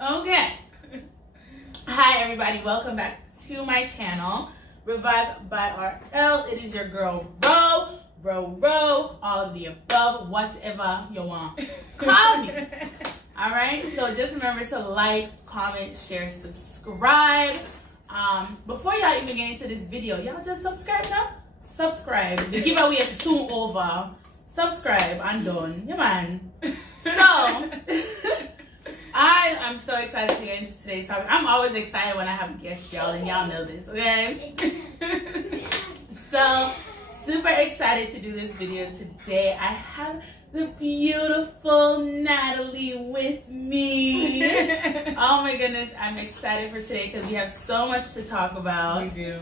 Okay. Hi everybody, welcome back to my channel, Revived by RL. It is your girl Ro, all of the above, whatever you want. Call me. Alright, so just remember to like, comment, share, subscribe. Before y'all even get into this video, y'all just subscribe now? Subscribe. The giveaway is soon over. Subscribe and done. Yeah, man. So, I'm so excited to get into today's topic. I'm always excited when I have guests, y'all, and y'all know this, okay? So, super excited to do this video today. I have the beautiful Natalie with me. Oh my goodness, I'm excited for today because we have so much to talk about. We do.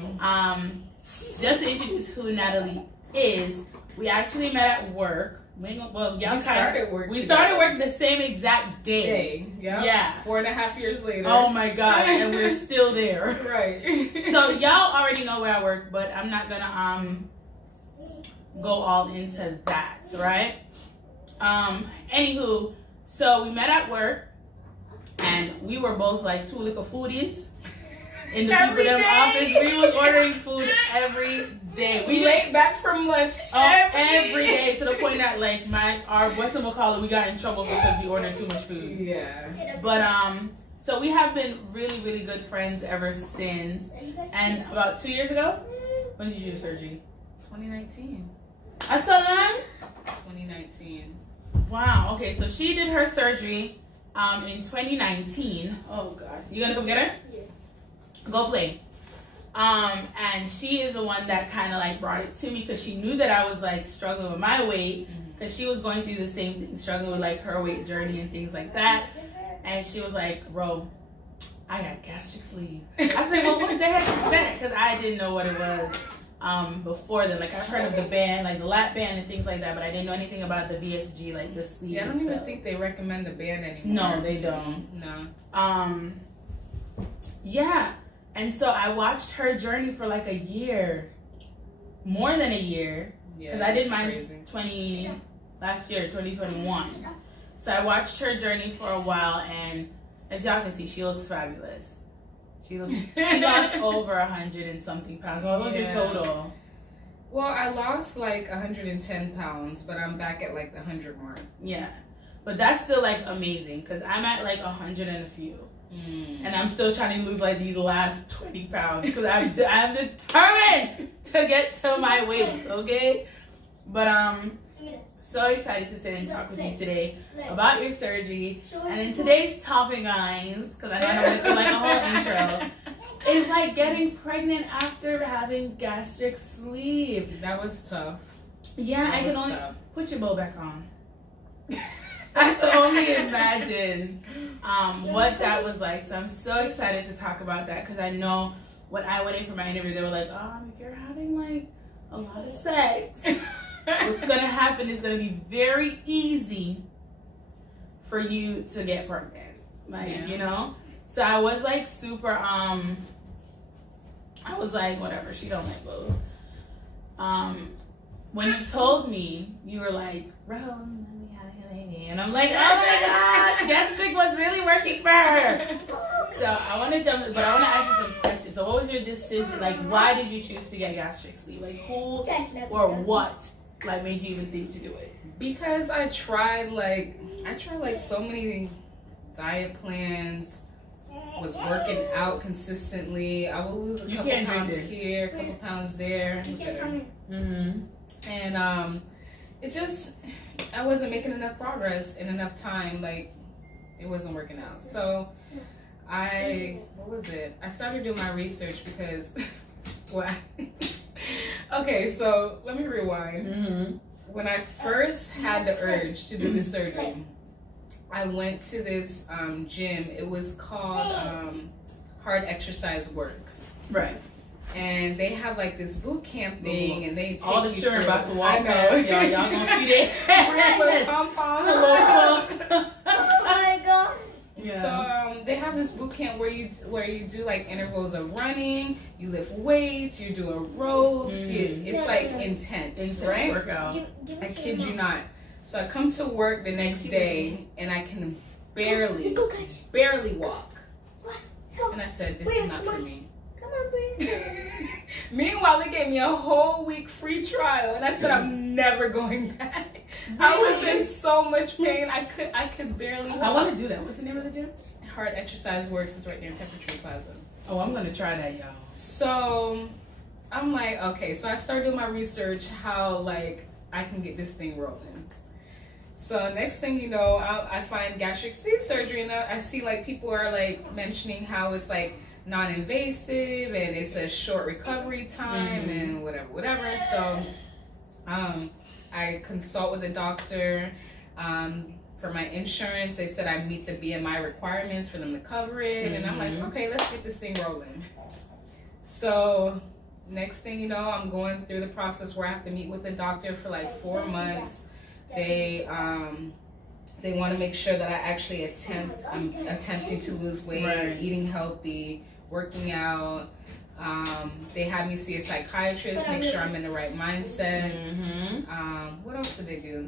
Just to introduce who Natalie is, we actually met at work. Well, y'all started work. We started work the same exact day. Yep. Yeah. 4.5 years later. Oh my God, and we're still there. Right. So y'all already know where I work, but I'm not gonna go all into that, right? Anywho, so we met at work, and we were both like two little foodies. In the people in the office, we was ordering food every day. We late back from lunch every day, to the point that like our whatchamacallit, we got in trouble because we ordered too much food. Yeah. But so we have been really good friends ever since. And about 2 years ago, when did you do surgery? 2019. That's so long? 2019. Wow. Okay, so she did her surgery in 2019. Oh God, you gonna come get her? Yeah. Go play. And she is the one that kind of like brought it to me because she knew that I was like struggling with my weight because she was going through the same thing, struggling with like her weight journey and things like that. And she was like, Ro, I got gastric sleeve. I said, well, what the heck is that? Because I didn't know what it was before then. Like I've heard of the band, like the lap band and things like that, but I didn't know anything about the VSG, like the sleeve. Yeah, I don't even think they recommend the band anymore. No, they don't. No. Yeah. And so I watched her journey for like a year, more than a year, because I did mine last year, 2021. So I watched her journey for a while, and as y'all can see, she looks fabulous. She lost over 100 and something pounds. What was your total? Well, I lost like 110 pounds, but I'm back at like the 100 mark. Yeah, but that's still like amazing because I'm at like 100 and a few. And I'm still trying to lose like these last 20 pounds because I'm determined to get to my weight, okay? But so excited to sit and talk with you today about your surgery. And in today's topic, guys, because I know I'm going to do like a whole intro, is like getting pregnant after having gastric sleeve. That was tough. Yeah, I can only put your bow back on. I can only imagine what that was like. So I'm so excited to talk about that because I know when I went in for my interview, they were like, if you're having like a lot of sex, what's going to happen is going to be very easy for you to get pregnant. Like, you know? So I was like super, I was like, whatever, she don't like bows. When you told me, you were like, and I'm like, oh my gosh, gastric was really working for her. So I want to jump in, but I want to ask you some questions. So what was your decision? Like, why did you choose to get gastric sleeve? Like, who or what like made you even think to do it? Because I tried like so many diet plans, was working out consistently. I would lose a couple pounds here, a couple pounds there. And it just, I wasn't making enough progress in enough time. Like, it wasn't working out. So I started doing my research because, okay, so let me rewind. When I first had the urge to do the surgery, I went to this gym. It was called Hard Exercise Works. Right. And they have like this boot camp thing, and they take all the you children through. about to walk past y'all. Y'all gonna see that? Oh my God. Yeah. So they have this boot camp where you do like intervals of running, you lift weights, you do ropes. It's like intense, right? Workout. I kid you not. So I come to work the next day and I can barely walk. And I said, this is not for me. Come on, Brandon. Meanwhile, they gave me a whole week free trial, and I said I'm never going back. I was in so much pain. I could barely walk. I want to do that. What's the name of the gym? Hard Exercise Works is right there in Pepper Tree Plaza. Oh, I'm gonna try that, y'all. So I'm like, okay. So I started doing my research how like I can get this thing rolling. So next thing you know, I find gastric sleeve surgery, and I see like people are like mentioning how it's like non-invasive and it's a short recovery time and whatever. So I consult with a doctor. For my insurance, they said I meet the BMI requirements for them to cover it, and I'm like, okay, let's get this thing rolling. So next thing you know, I'm going through the process where I have to meet with the doctor for like 4 months. They want to make sure that I actually I'm attempting to lose weight, eating healthy, working out. They had me see a psychiatrist, make sure I'm in the right mindset. What else did they do?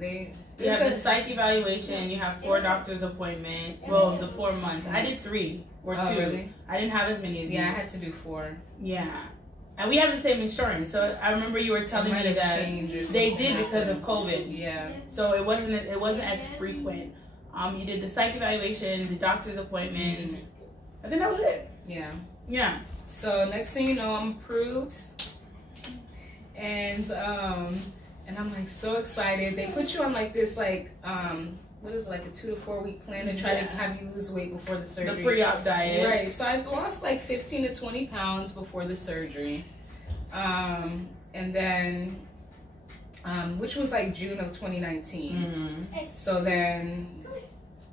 You have the psych evaluation. You have 4 doctor's appointments. Well, the 4 months. I did 3 or 2. Really? I didn't have as many as you. Yeah, I had to do 4. Yeah. And we have the same insurance. So I remember you were telling me that they did because of COVID. Yeah. So it wasn't as frequent. You did the psych evaluation, the doctor's appointments. I think that was it. Yeah. Yeah. So next thing you know, I'm approved. And I'm like so excited. They put you on like this like what is it, like a 2 to 4 week plan to try to have you lose weight before the surgery. The pre-op diet. Right. So I lost like 15 to 20 pounds before the surgery. And then which was like June of 2019. So then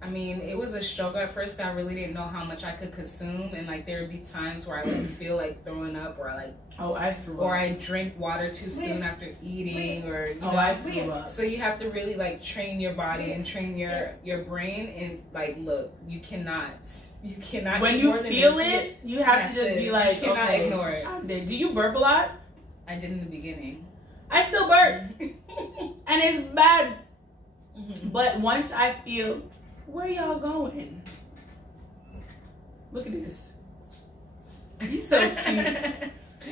I mean, it was a struggle at first. I really didn't know how much I could consume, and like there would be times where I would feel like throwing up, or like I drink water too soon after eating, or you know. I threw up. So you have to really like train your body and train your brain, and like look, you cannot when you feel it, you have to just be like, you cannot ignore it. Do you burp a lot? I did in the beginning. I still burp, and it's bad. But once I feel. Where y'all going? Look at this. He's so cute.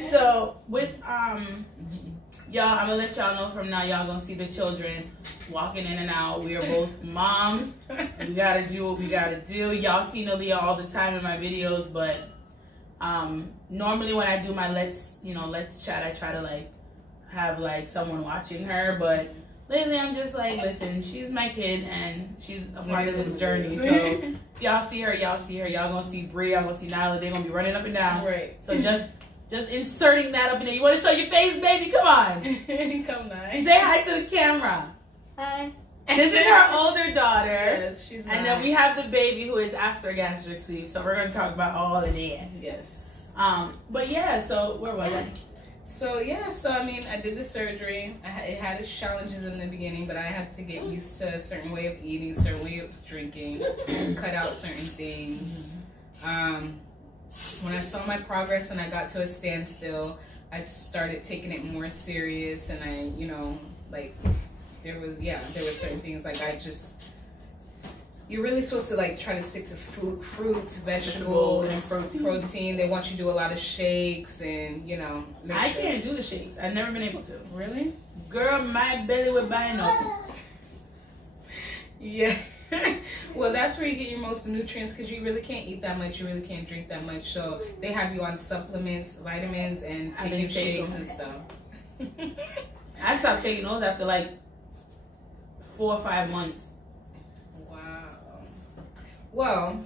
So with y'all, I'm gonna let y'all know from now. Y'all gonna see the children walking in and out. We are both moms. We gotta do what we gotta do. Y'all see Nalia all the time in my videos, but normally when I do my let's chat, I try to like have like someone watching her, but. Lately, I'm just like, listen, she's my kid, and she's a part of this journey. So, y'all see her. Y'all gonna see Bree. Y'all gonna see Natalie. They're gonna be running up and down. Right. So, just inserting that up in there. You want to show your face, baby? Come on. Come on. Say hi to the camera. Hi. This is her older daughter. Yes, she's and then we have the baby who is after gastric sleeve. So, we're gonna talk about all of that. Yes. But yeah, so where was I? So yeah, so I mean, I did the surgery. It had its challenges in the beginning, but I had to get used to a certain way of eating, certain way of drinking, cut out certain things. When I saw my progress and I got to a standstill, I started taking it more serious, and I, like there were certain things like you're really supposed to like try to stick to fruits, vegetables, and protein. They want you to do a lot of shakes and, I can't do the shakes. I've never been able to. Really? Girl, my belly would bind up. Yeah. Well, that's where you get your most nutrients because you really can't eat that much. You really can't drink that much. So they have you on supplements, vitamins, and taking shakes and stuff. I stopped taking those after like 4 or 5 months. Well,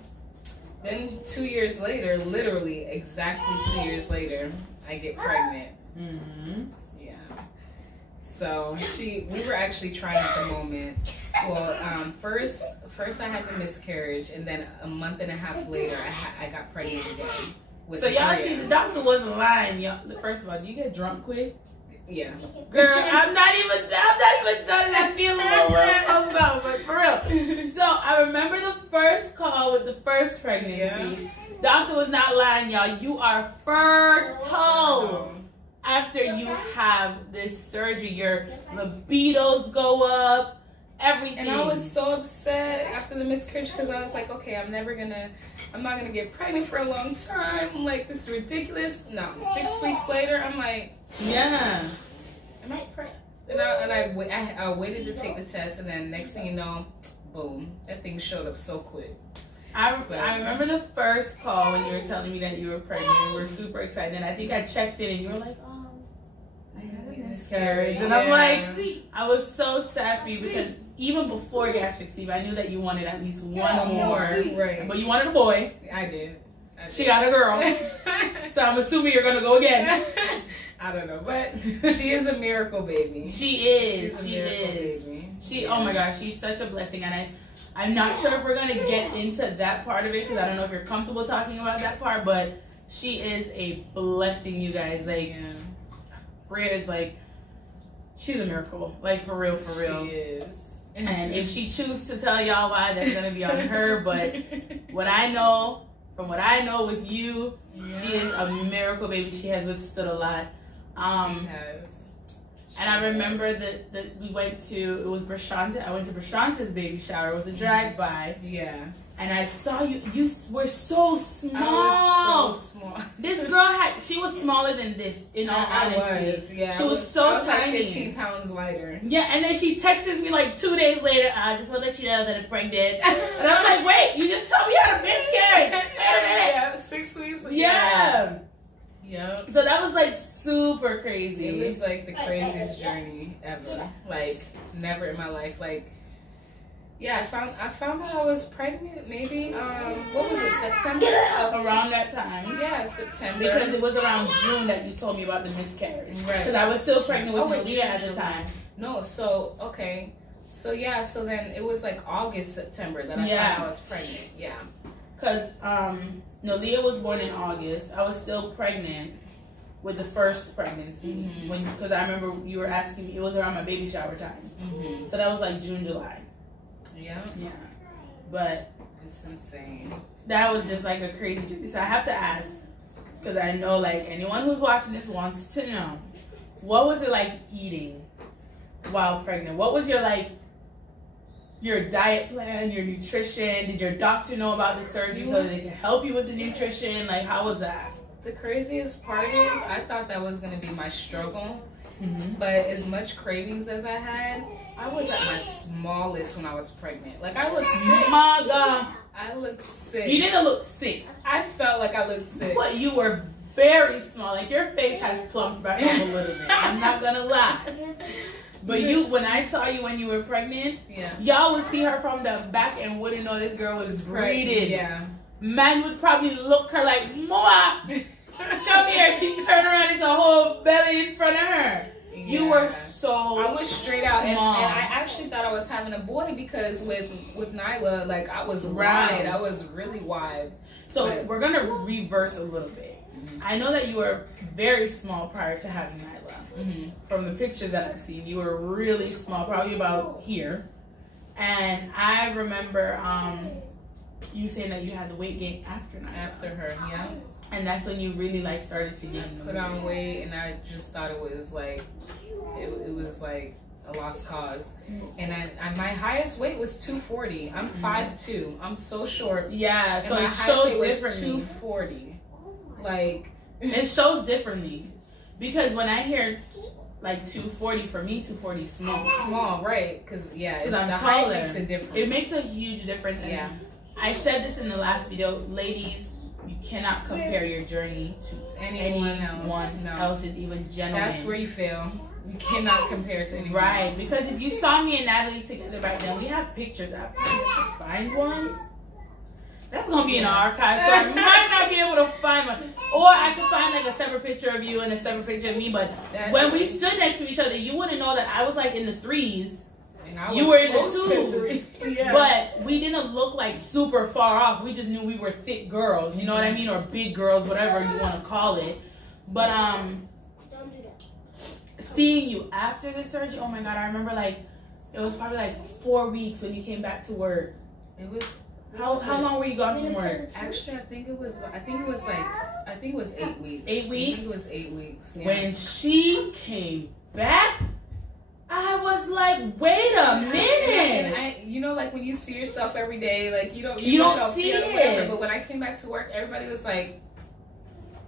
then 2 years later, literally exactly 2 years later, I get pregnant. Yeah. So we were actually trying at the moment. Well, first I had the miscarriage, and then a month and a half later, I got pregnant again. So y'all see, the doctor wasn't lying. Y'all, first of all, do you get drunk quick? Yeah. Girl, I'm not even done. And I feel a little so, but for real. So I remember the first call with the first pregnancy. Yeah. Doctor was not lying, y'all. You are fertile after you have this surgery. Your libidos go up. everything. And I was so upset after the miscarriage because I was like, okay, I'm not gonna get pregnant for a long time. I'm like, this is ridiculous. No, 6 weeks later, I'm like, yeah. Am I pregnant? And I waited to take the test, and then next thing you know, boom, that thing showed up so quick. I remember the first call when you were telling me that you were pregnant. We were super excited, and I think I checked in, and you were like, "Oh, I had a miscarriage," and I'm like, I was so sad for you because even before Gastric, Steve, I knew that you wanted at least one more, right? But you wanted a boy. I did. She got a girl, so I'm assuming you're gonna go again. I don't know, but she is a miracle baby. She is. She's a miracle baby. Oh my gosh, she's such a blessing, and I'm not sure if we're gonna get into that part of it because I don't know if you're comfortable talking about that part, but she is a blessing, you guys. Like, Bria is like, she's a miracle, like for real, for real. She is. And if she chooses to tell y'all why, that's gonna be on her. But from what I know with you, she is a miracle baby. She has withstood a lot. She has. And I remember that we went to, it was Brashanta. I went to Brashanta's baby shower. It was a drive-by. Yeah. And I saw you. You were so small. I was so small. This girl she was smaller than this, in all honesty. I was, yeah. She was so tiny. Like 15 pounds lighter. Yeah, and then she texts me like 2 days later, I just want to let you know that I'm pregnant. And I'm like, wait, you just told me you had a miscarriage. Wait a minute. Yeah, 6 weeks. Yeah. Yep. So that was like super crazy. It was like the craziest journey ever. Like, never in my life. Like, yeah, I found out I was pregnant maybe, what was it, September? Around that time. Yeah, September. Because it was around June that you told me about the miscarriage. Right. Because I was still pregnant with Malia at the time. No, so, okay. So, yeah, so then it was like August, September that I found I was pregnant. Yeah. Because Leah was born in August. I was still pregnant with the first pregnancy. Because I remember you were asking me, it was around my baby shower time. So that was like June, July. Yeah. Yeah. But it's insane. That was just like a crazy journey. So I have to ask, because I know like anyone who's watching this wants to know, what was it like eating while pregnant? What was your diet plan, your nutrition? Did your doctor know about the surgery so that they could help you with the nutrition? Like, how was that? The craziest part is I thought that was going to be my struggle. But as much cravings as I had, I was at my smallest when I was pregnant. Like, I looked sick. My God. I looked sick. You didn't look sick. I felt like I looked sick. But you were very small. Like, your face has plumped back up a little bit. I'm not going to lie. But when I saw you when you were pregnant, y'all would see her from the back and wouldn't know this girl was breathing. Yeah. Man would probably look her like, Moa, come here. She turned around, it's a whole belly in front of her. Yeah. You were so I was straight out, and small. I actually thought I was having a boy because with Nyla, like I was wide. I was really wide. So we're gonna reverse a little bit. I know that you were very small prior to having Nyla. From the pictures that I've seen, you were really small, probably about here. And I remember you saying that you had the weight gain after Nyla. After her, yeah. And that's when you really like started to gain put on weight, and I just thought it was like it was like a lost cause. And my highest weight was 240. I'm 5'2". I'm so short. Yeah, and so my it shows differently. 240. Like it shows differently because when I hear like 240, for me 240 is small, right? Because I'm the taller. height makes a difference. It makes a huge difference. Yeah, I said this in the last video, ladies. You cannot compare your journey to anyone else's, even gentlemen. That's where you fail. You cannot compare to anyone else. Because if you saw me and Natalie together right now, we have pictures. I find one. That's going to be in the archive, so I might not be able to find one. Or I could find like a separate picture of you and a separate picture of me, but when we stood next to each other, you wouldn't know that I was like in the 3s. You were in the 2s, but we didn't look like super far off. We just knew we were thick girls, you know what I mean, or big girls, whatever you want to call it. But seeing you after the surgery, oh my God, I remember like it was probably like 4 weeks when you came back to work. It was. How long were you gone from work? Actually, I think it was 8 weeks. 8 weeks. It was 8 weeks. Yeah. When she came back, I I was like, wait a minute. And you know, like when you see yourself every day, like you don't see feel it. whatever. But when I came back to work, everybody was like,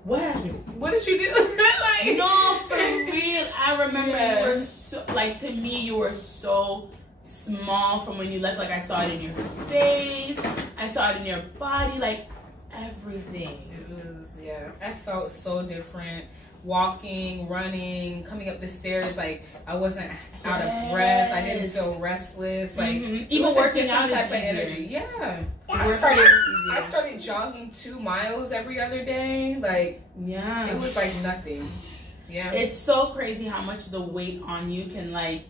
what happened? What did you do? Like, no, for real. I remember you were so, like, to me, you were so small from when you left. Like, I saw it in your face. I saw it in your body. Like, everything. It was, yeah. I felt so different. Walking, running, coming up the stairs, like I wasn't out of breath. I didn't feel restless. Like even working out type of energy. Yeah. I started jogging 2 miles every other day. Like it was like nothing. Yeah. It's so crazy how much the weight on you can like.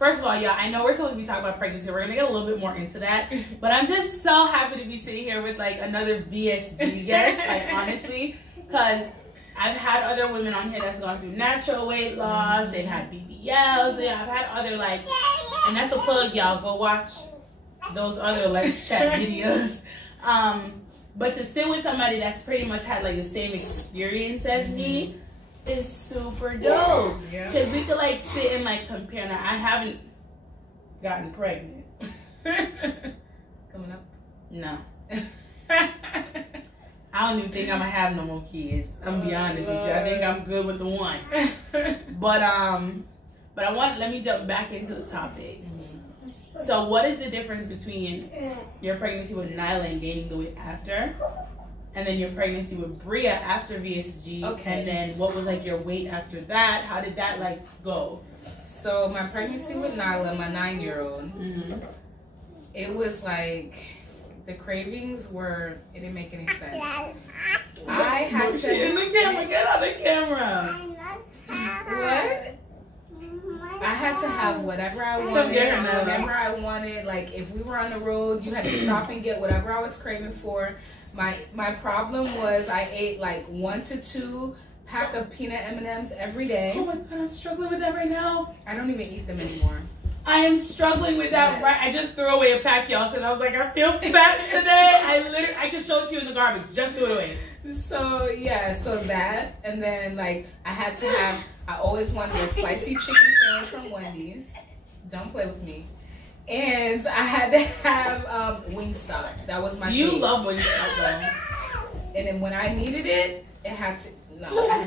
First of all, y'all, I know we're supposed to be talking about pregnancy. We're gonna get a little bit more into that, but I'm just so happy to be sitting here with like another VSG guest. Like honestly, because I've had other women on here that's gone through natural weight loss. They've had BBLs. I've had other like, and that's a plug, y'all. Go watch those other Let's Chat videos. But to sit with somebody that's pretty much had like the same experience as me is super dope. Because we could like sit and like compare. Now I haven't gotten pregnant. Coming up? No. I don't even think I'm gonna have no more kids. I'm gonna be honest with you. I think I'm good with the one. But let me jump back into the topic. So what is the difference between your pregnancy with Nyla and gaining the weight after, and then your pregnancy with Bria after VSG? Okay. And then what was like your weight after that? How did that like go? So my pregnancy with Nyla, my 9-year-old, it was like, the cravings were, it didn't make any sense. I had to... In the camera, get out of the camera. What? I had to have whatever I wanted, Like, if we were on the road, you had to stop and get whatever I was craving for. My problem was I ate like 1 to 2 pack of peanut M&Ms every day. Oh my God, I'm struggling with that right now. I don't even eat them anymore. I am struggling with that. Right, I just threw away a pack, y'all, because I was like, I feel fat today. I can show it to you in the garbage. Just threw it away. So yeah, so that, and then like I always wanted a spicy chicken sandwich from Wendy's. Don't play with me. And I had to have Wingstop. That was my You thing. love Wingstop though. And then when I needed it, I had to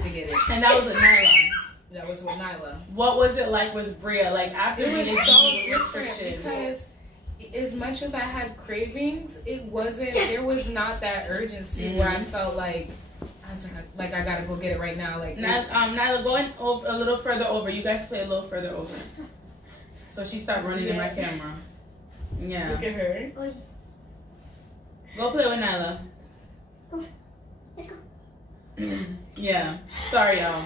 get it. And that was with Nyla. That was with Nyla. What was it like with Bria? Like after it was so different because as much as I had cravings, there was not that urgency where I felt like I was like I gotta go get it right now. Like Nyla, going over a little further over. You guys play a little further over. So she stopped running in my camera. Yeah. Look at her. Go play with Nyla. Let's go. Yeah. Sorry, y'all.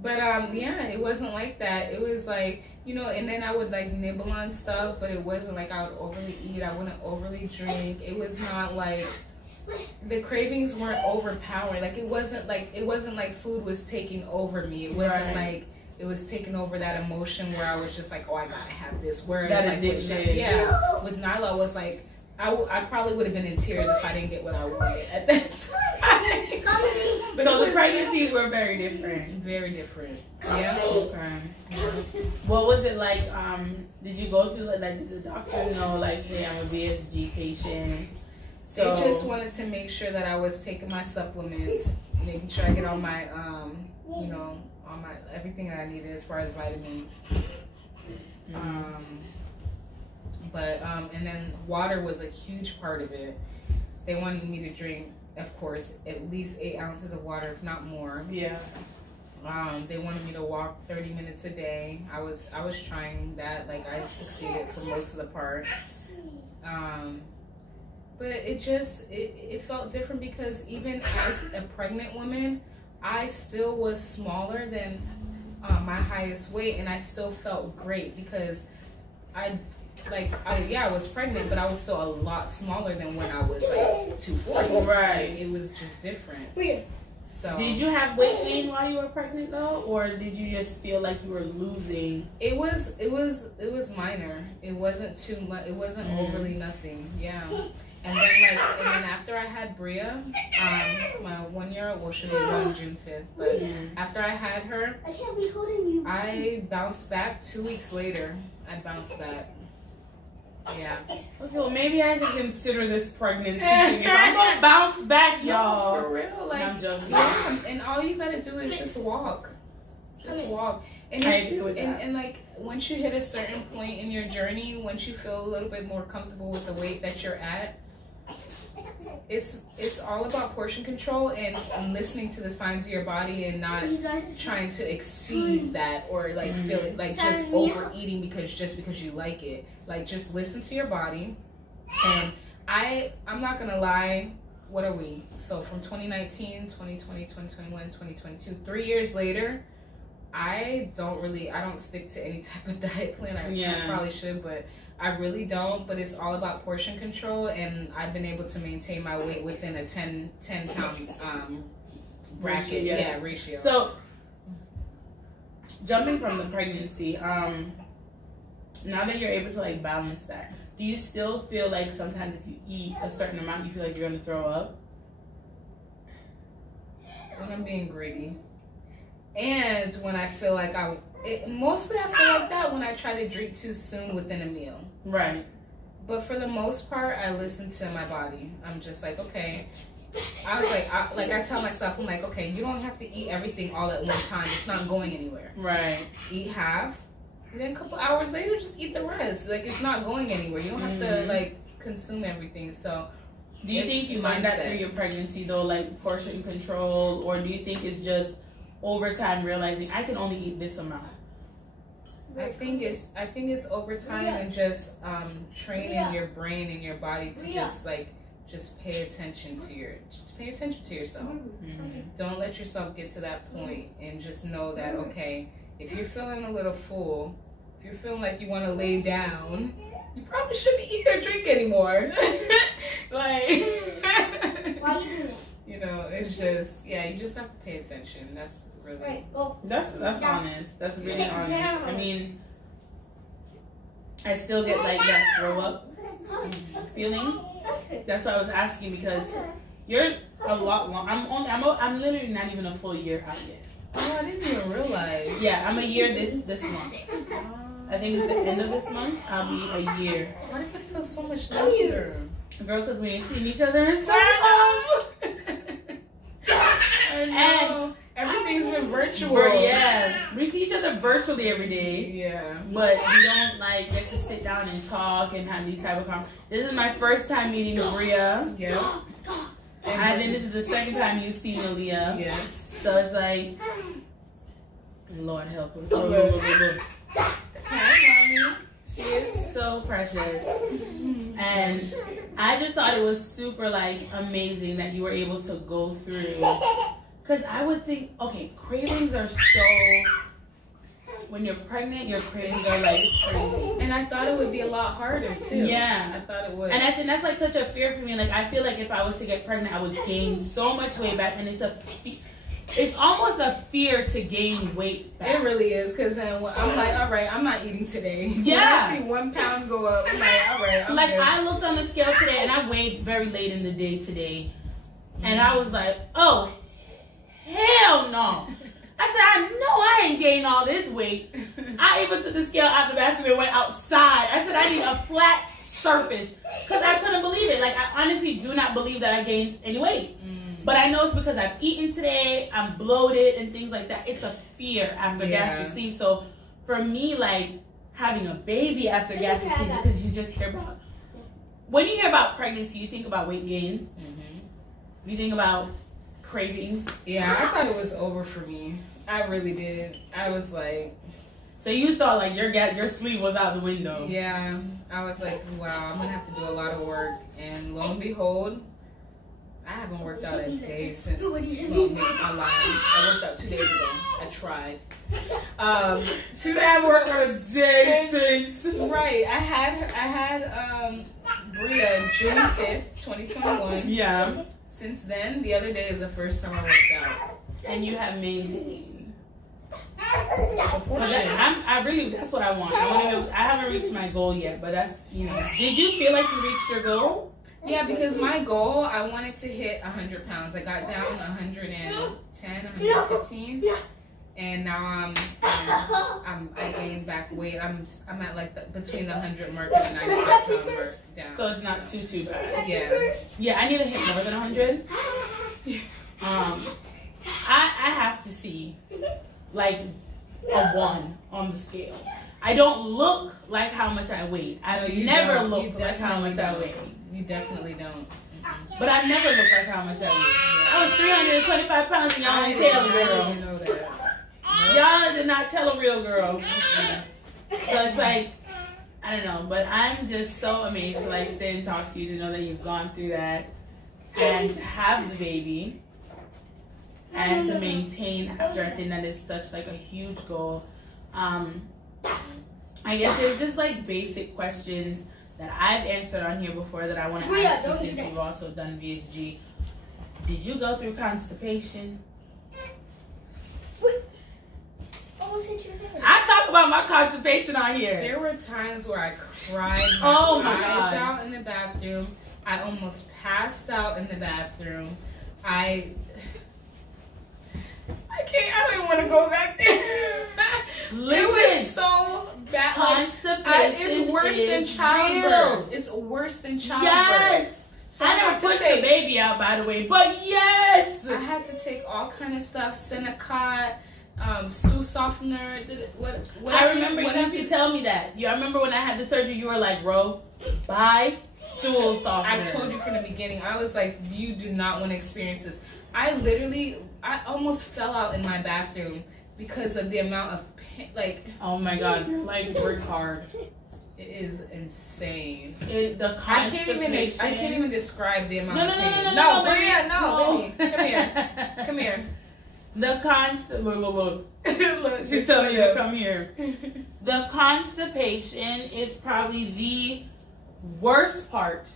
But yeah, it wasn't like that. It was like, you know, and then I would like nibble on stuff, but it wasn't like I would overly eat. I wouldn't overly drink. It was not like the cravings weren't overpowering. Like it wasn't like food was taking over me. It wasn't like it was taking over that emotion where I was just like, oh, I gotta have this. Whereas that like addiction. with Nyla, I was like, I probably would have been in tears if I didn't get what I wanted at that time. But so the pregnancies were very different. Very different. Yeah. Okay. What was it like? Did you go through like did the doctor know like, hey, I'm a VSG patient? So they just wanted to make sure that I was taking my supplements, making sure I get all my you know, all my everything that I needed as far as vitamins. And then water was a huge part of it. They wanted me to drink, of course, at least 8 ounces of water, if not more. Yeah. They wanted me to walk 30 minutes a day. I was trying that. Like I succeeded for most of the part. But it felt different because even as a pregnant woman, I still was smaller than my highest weight, and I still felt great because I was pregnant, but I was still a lot smaller than when I was like 240. Right. It was just different. So did you have weight gain while you were pregnant though, or did you just feel like you were losing? It was minor. It wasn't too much. It wasn't overly nothing. Yeah. And then after I had Bria, my 1 year old, well, she was born June 5th, but after I had her, I can't be holding you. I bounced back 2 weeks later. I bounced back. Yeah. Okay, well, maybe I can consider this pregnancy thing. If I'm gonna bounce back, y'all. No, for real. Like, I'm joking. Yeah, and all you gotta do is just walk. Just walk. And, I agree with that. And like, once you hit a certain point in your journey, once you feel a little bit more comfortable with the weight that you're at, it's all about portion control and listening to the signs of your body and not trying to exceed that or like feel it like just overeating because you like it. Like, just listen to your body. And I'm not gonna lie, what are we? So from 2019, 2020, 2021, 2022, 3 years later, I don't stick to any type of diet plan. I probably should, but I really don't. But it's all about portion control, and I've been able to maintain my weight within a 10 pound bracket. Yeah, ratio. So jumping from the pregnancy, now that you're able to like balance that, do you still feel like sometimes if you eat a certain amount, you feel like you're gonna throw up? When I'm being greedy. And when I feel like mostly I feel like that when I try to drink too soon within a meal. Right. But for the most part, I listen to my body. I'm just like, okay. I was like, I tell myself, I'm like, okay, you don't have to eat everything all at one time. It's not going anywhere. Right. Eat half. And then a couple hours later, just eat the rest. Like, it's not going anywhere. You don't have to, like, consume everything. So, do you think you learned that through your pregnancy, though, like portion control? Or do you think it's just over time realizing I can only eat this amount? I think it's over time and just training your brain and your body to just pay attention to yourself. Mm-hmm. Don't let yourself get to that point, and just know that, okay, if you're feeling a little full, if you're feeling like you want to lay down, you probably shouldn't eat or drink anymore. Like, Why you doing you know, it's just, you just have to pay attention. That's really... Right, go. That's honest. That's really honest. I mean, I still get like that throw up feeling. That's why I was asking, because you're a lot long. I'm literally not even a full year out yet. Oh, I didn't even realize. Yeah, I'm a year this month. I think it's the end of this month. I'll be a year. Why does it feel so much longer? Girl, because we ain't seen each other in so long. I know. Everything's been virtual. Yeah, we see each other virtually every day. Yeah, but we don't like get to sit down and talk and have these type of conversations. This is my first time meeting Bria. Yeah. And then this is the second time you've seen Aaliyah. Yes. So it's like, Lord help us. Hi, Mommy. She is so precious. And I just thought it was super like amazing that you were able to go through. Because I would think, okay, cravings are so, when you're pregnant, your cravings are like crazy. And I thought it would be a lot harder too. Yeah. I thought it would. And I think that's like such a fear for me. Like, I feel like if I was to get pregnant, I would gain so much weight back. And it's almost a fear to gain weight back. It really is, because then I'm like, all right, I'm not eating today. Yeah. When I see 1 pound go up, I'm like, all right, I'm like, good. I looked on the scale today, and I weighed very late in the day today. And I was like, oh, hell no. I said, I know I ain't gained all this weight. I even took the scale out the bathroom and went outside. I said, I need a flat surface. Because I couldn't believe it. Like, I honestly do not believe that I gained any weight. But I know it's because I've eaten today, I'm bloated and things like that. It's a fear after gastric sleeve. So for me, like, having a baby after gastric sleeve, because you just hear about, when you hear about pregnancy, you think about weight gain. You think about cravings. Yeah, I thought it was over for me. I really did. I was like, so you thought like your sleeve was out the window. Yeah, I was like, wow, I'm gonna have to do a lot of work. And lo and behold, I haven't worked out a day since. Well, I'm lying. I worked out 2 days ago. I tried. 2 days. I haven't worked out a day since. Right. I had Bria June 5th, 2021. Yeah. Since then, the other day is the first time I worked out. And you have maintained. I really, that's what I want. I haven't reached my goal yet, but that's, you know. Did you feel like you reached your goal? Yeah, because my goal, I wanted to hit 100 pounds. I got down 110, 115, and now I gained back weight. I'm at like between the 100 mark and the 95 pound mark down. So it's not too bad. Yeah. Yeah, I need to hit more than 100. I have to see like a 1 on the scale. I don't look like how much I weigh. I've never looked like how much I weigh. You definitely don't. But I've never looked like how much I weigh. I was 325 pounds and y'all didn't tell a girl. You know that. Y'all did not tell a real girl. So it's like, I don't know. But I'm just so amazed to like sit and talk to you, to know that you've gone through that and to have the baby and to maintain after. I think that is such like a huge goal. I guess there's just like basic questions that I've answered on here before that I want to ask you, since you've also done VSG. Did you go through constipation? Almost hit your head. I talk about my constipation on here. There were times where I cried my eyes out in the bathroom. I almost passed out in the bathroom. I don't even want to go back there. Listen, it was so bad. Constipation it's worse than childbirth. real. It's worse than childbirth. Yes. So I never pushed the baby out, by the way, but yes. I had to take all kind of stuff, Senecot, stool softener. I remember you used to tell me that. I remember when I had the surgery, you were like, "Ro, buy stool softener." I told you from the beginning. I was like, you do not want to experience this. I almost fell out in my bathroom because of the amount of pain. Like, oh my God, like work hard. It is insane. I can't even describe the amount No, of pain. No, Baby, come here. The Look, she told me to come here. The constipation is probably the worst part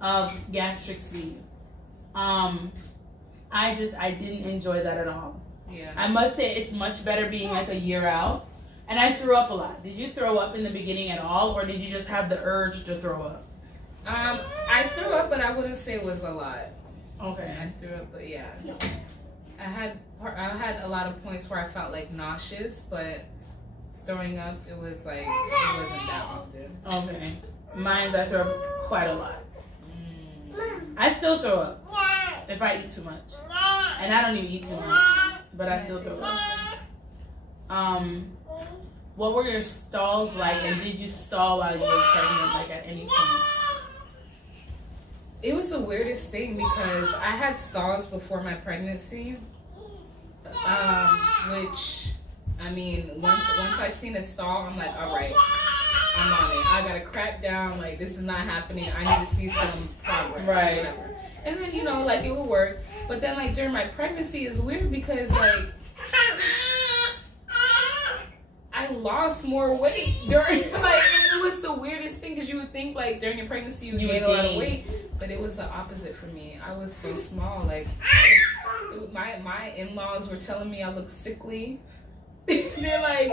of gastric sleeve. I didn't enjoy that at all. Yeah. I must say it's much better being like a year out. And I threw up a lot. Did you throw up in the beginning at all, or did you just have the urge to throw up? I threw up, but I wouldn't say it was a lot. Okay. I threw up, but yeah. I had a lot of points where I felt like nauseous, but throwing up, it wasn't that often. Okay. Mine's I throw up quite a lot. I still throw up if I eat too much. And I don't even eat too much, but I still throw up. What were your stalls like, and did you stall while you were pregnant, like at any point? It was the weirdest thing because I had stalls before my pregnancy, which, I mean, once I seen a stall, I'm like, all right, I'm on it. I gotta crack down. Like, this is not happening. I need to see some progress. Right. Whatever. And then, like, it would work. But then, like, during my pregnancy, it's weird because, like, I lost more weight during, like, it was the weirdest thing because you would think, like, during your pregnancy you gain a lot of weight, but it was the opposite for me. I was so small. Like, my in-laws were telling me I looked sickly. They're like,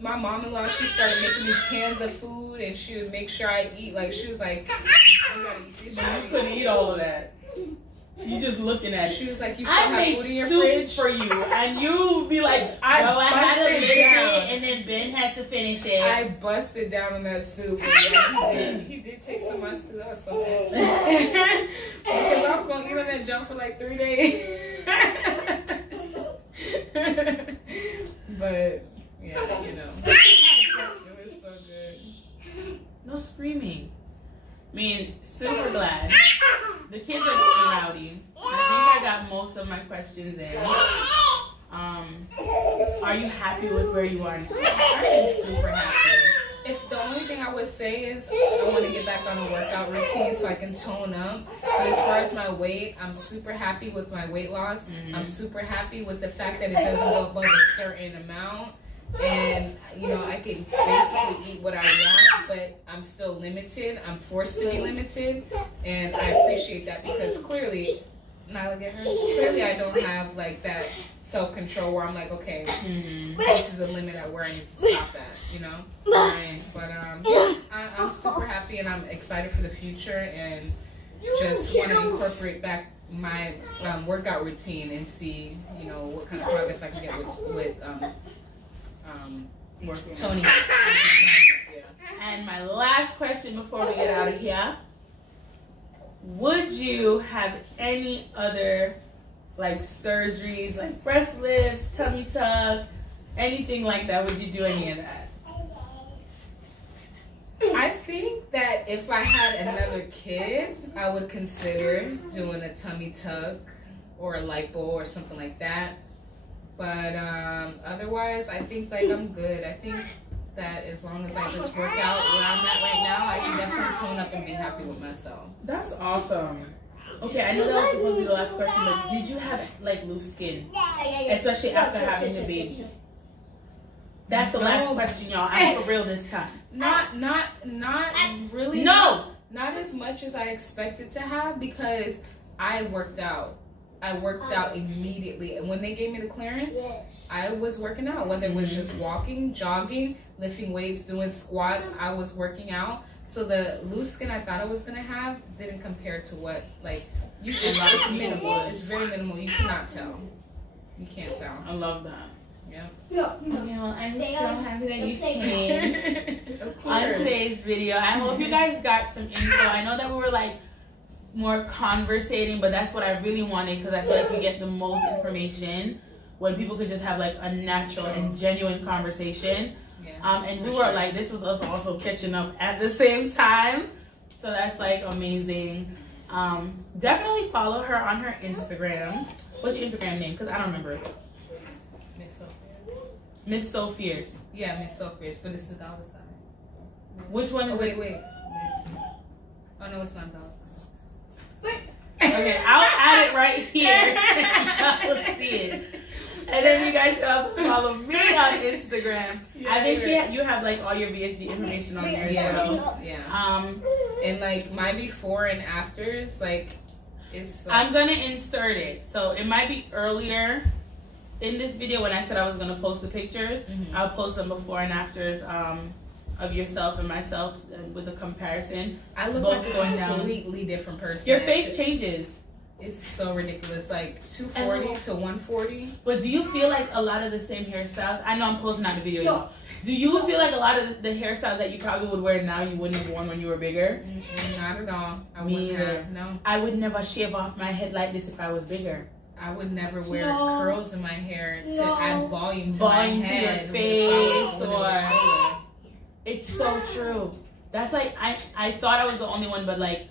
my mom-in-law, she started making me cans of food, and she would make sure I eat. Like, she was like, I gotta eat this. But you couldn't eat all of that. You just looking at it. She was like, you still have food in your fridge for you, and you be like, I had a little bit, and then Ben had to finish it. I busted down on that soup. And he did take some of my soup. I was so mad. Because I was gonna eat on that junk for like 3 days. But yeah, it was so good. No screaming. I mean, super glad. The kids are getting rowdy. I think I got most of my questions in. Are you happy with where you are? I am super happy. If the only thing I would say is I want to get back on a workout routine so I can tone up. But as far as my weight, I'm super happy with my weight loss. I'm super happy with the fact that it doesn't go above a certain amount. And, I can basically eat what I want, but I'm still limited. I'm forced to be limited. And I appreciate that because clearly not get hurt. Clearly, I don't have like that self-control where I'm like, okay, this is the limit at where I need to stop at, you know? Right. But yeah, I'm super happy and I'm excited for the future and just want to incorporate back my workout routine and see, you know, what kind of progress I can get with Tony. And my last question before we get out of here. Would you have any other like surgeries, like breast lifts, tummy tuck, anything like that? Would you do any of that? I think that if I had another kid, I would consider doing a tummy tuck or a lipo or something like that. But otherwise, I think like I'm good. I think that as long as I just work out where I'm at right now, I can definitely tone up and be happy with myself. That's awesome. Okay, I know that was supposed to be the last question, but did you have like loose skin, especially after having the baby? That's the last question, y'all. I'm for real this time. Not really. No, not as much as I expected to have because I worked out. I worked out immediately, and when they gave me the clearance, I was working out. Whether it was just walking, jogging, lifting weights, doing squats, I was working out. So the loose skin I thought I was gonna have didn't compare to what you can. It's minimal. It's very minimal. You cannot tell. You can't tell. I love that. Yeah. Okay, well, I'm so happy that you came on today's video. I hope you guys got some info. I know that we were like more conversating, but that's what I really wanted because I feel like we get the most information when people could just have like a natural and genuine conversation. And we were like, this was us also catching up at the same time, so that's like amazing. Definitely follow her on her Instagram. What's your Instagram name? Because I don't remember it. Miss So Fierce. Yeah, Miss So Fierce, but it's the dollar sign. Which one is it? Wait. Oh no, it's not dollar sign. Okay, I'll add it right here. Y'all see it. And then you guys can also follow me on Instagram. Yeah, I think you have like all your VSG information on there. Yeah. And like my before and afters, like it's. I'm gonna insert it, so it might be earlier in this video when I said I was gonna post the pictures. I'll post them before and afters of yourself and myself with a comparison. I look like a completely different person. Your face changes. It's so ridiculous, like 240 to 140. But do you feel like a lot of the same hairstyles? I know I'm closing out the video, y'all. Do you feel like a lot of the hairstyles that you probably would wear now you wouldn't have worn when you were bigger? Not at all. Me either. No. I would never shave off my head like this if I was bigger. I would never wear curls in my hair to add volume to my head, to your face, or it's so true. That's like I thought I was the only one, but like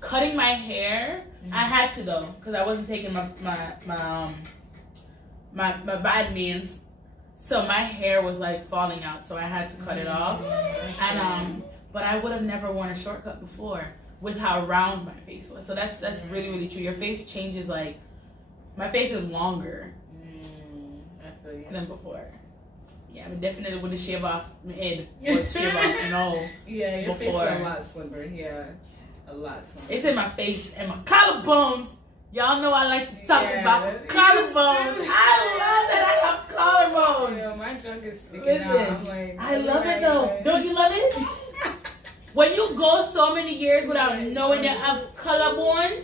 cutting my hair, I had to though because I wasn't taking my bad means, so my hair was like falling out, so I had to cut it off. And but I would have never worn a shortcut before with how round my face was. So that's really true. Your face changes like. My face is longer than before. Yeah, I definitely wouldn't shave off my head or shave off Yeah, your face is a lot slimmer. Yeah, a lot slimmer. It's in my face and my collarbones. Y'all know I like to talk about collarbones. I love that I have collarbones. Yeah, my junk is sticking out. I'm like, I love it though. Don't you love it? When you go so many years without knowing you have collarbone.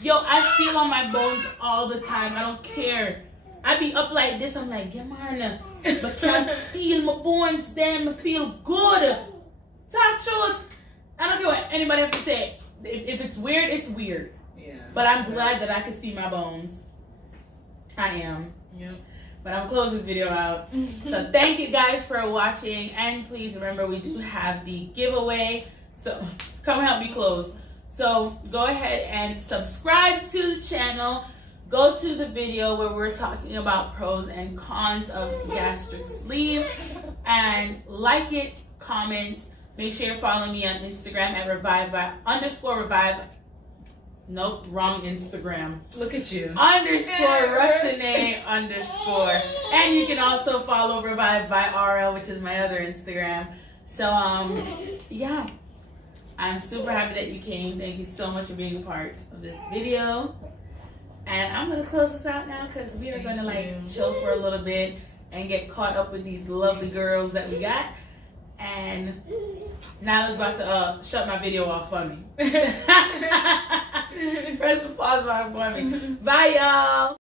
Yo, I feel on my bones all the time. I don't care. I be up like this. I'm like, yeah, man. But can I feel my bones then? I feel good. Talk truth. I don't care what anybody have to say. If it's weird, it's weird. Yeah. But I'm glad that I can see my bones. I am. Yep. But I'm gonna close this video out. So thank you guys for watching. And please remember we do have the giveaway. So come help me close. So go ahead and subscribe to the channel. Go to the video where we're talking about pros and cons of gastric sleeve. And like it, comment. Make sure you're following me on Instagram at _revive. Nope, wrong Instagram. Look at you. _Russian_. And you can also follow Revive by RL, which is my other Instagram. So yeah. I'm super happy that you came. Thank you so much for being a part of this video. And I'm gonna close this out now because we are gonna like chill for a little bit and get caught up with these lovely girls that we got. And Natalie's about to shut my video off for me. Press the pause button for me. Bye, y'all.